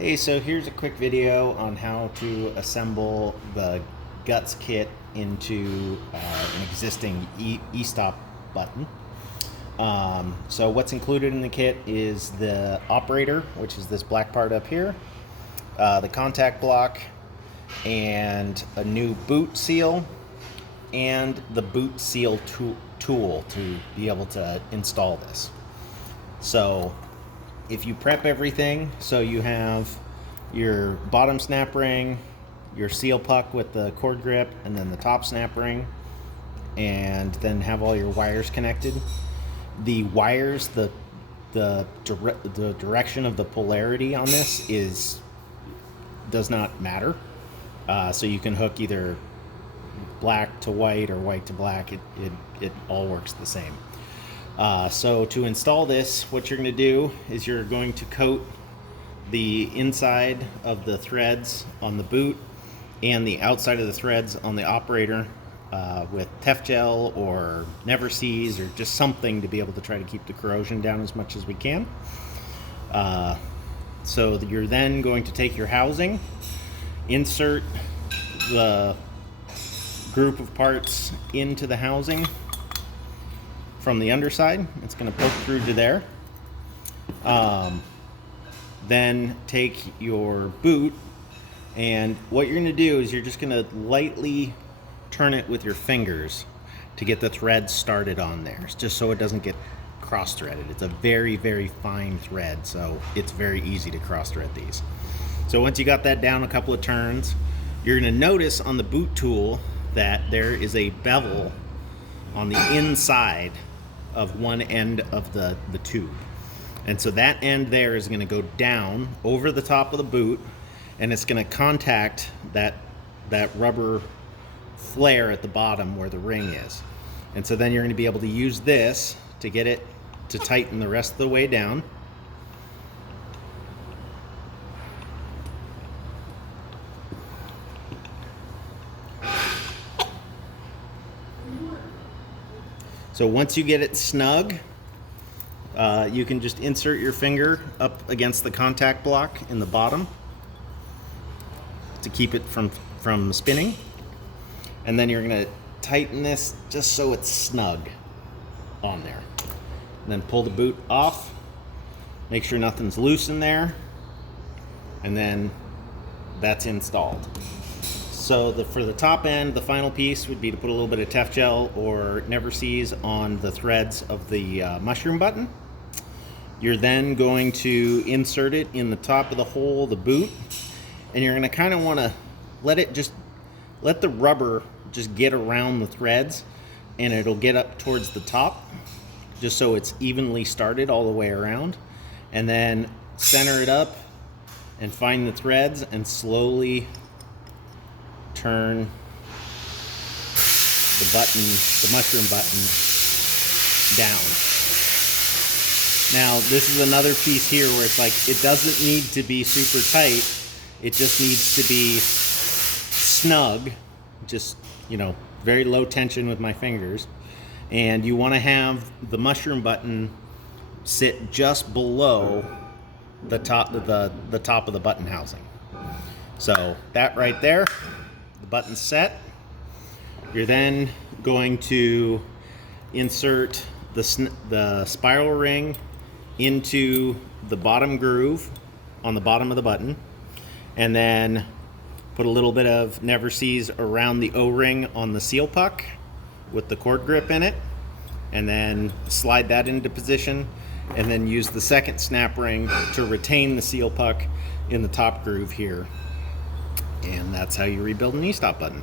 Hey, so here's a quick video on how to assemble the Guts kit into an existing e-stop button. So what's included in the kit is the operator, which is this black part up here, the contact block, and a new boot seal, and the boot seal tool to be able to install this. So if you prep everything, so you have your bottom snap ring, your seal puck with the cord grip, and then the top snap ring, and then have all your wires connected. The wires, the direction of the polarity on this does not matter. So you can hook either black to white or white to black. It all works the same. So to install this, what you're going to do is you're going to coat the inside of the threads on the boot and the outside of the threads on the operator with Tef-Gel or Never-Seez or just something to be able to try to keep the corrosion down as much as we can. So you're then going to take your housing, insert the group of parts into the housing from the underside. It's going to poke through to there. Then take your boot, and what you're going to do is you're just going to lightly turn it with your fingers to get the thread started on there, just so it doesn't get cross-threaded. It's a very, very fine thread, so it's very easy to cross-thread these. So once you got that down a couple of turns, you're going to notice on the boot tool that there is a bevel on the inside of one end of the tube. And so that end there is going to go down over the top of the boot, and it's going to contact that rubber flare at the bottom where the ring is. And so then you're going to be able to use this to get it to tighten the rest of the way down. So once you get it snug, you can just insert your finger up against the contact block in the bottom to keep it from spinning. And then you're going to tighten this just so it's snug on there. And then pull the boot off, make sure nothing's loose in there, and then that's installed. So for the top end, the final piece would be to put a little bit of Tef-Gel or Never-Seez on the threads of the mushroom button. You're then going to insert it in the top of the hole of the boot, and you're going to kind of want to let the rubber just get around the threads, and it'll get up towards the top, just so it's evenly started all the way around. And then center it up and find the threads and slowly turn the mushroom button down. Now, this is another piece here where it's like, it doesn't need to be super tight. It just needs to be snug, just, very low tension with my fingers. And you want to have the mushroom button sit just below the top of the button housing. So that right there, the button's set. You're then going to insert the spiral ring into the bottom groove on the bottom of the button, and then put a little bit of Never-Seez around the O-ring on the seal puck with the cord grip in it, and then slide that into position, and then use the second snap ring to retain the seal puck in the top groove here. And that's how you rebuild an e-stop button.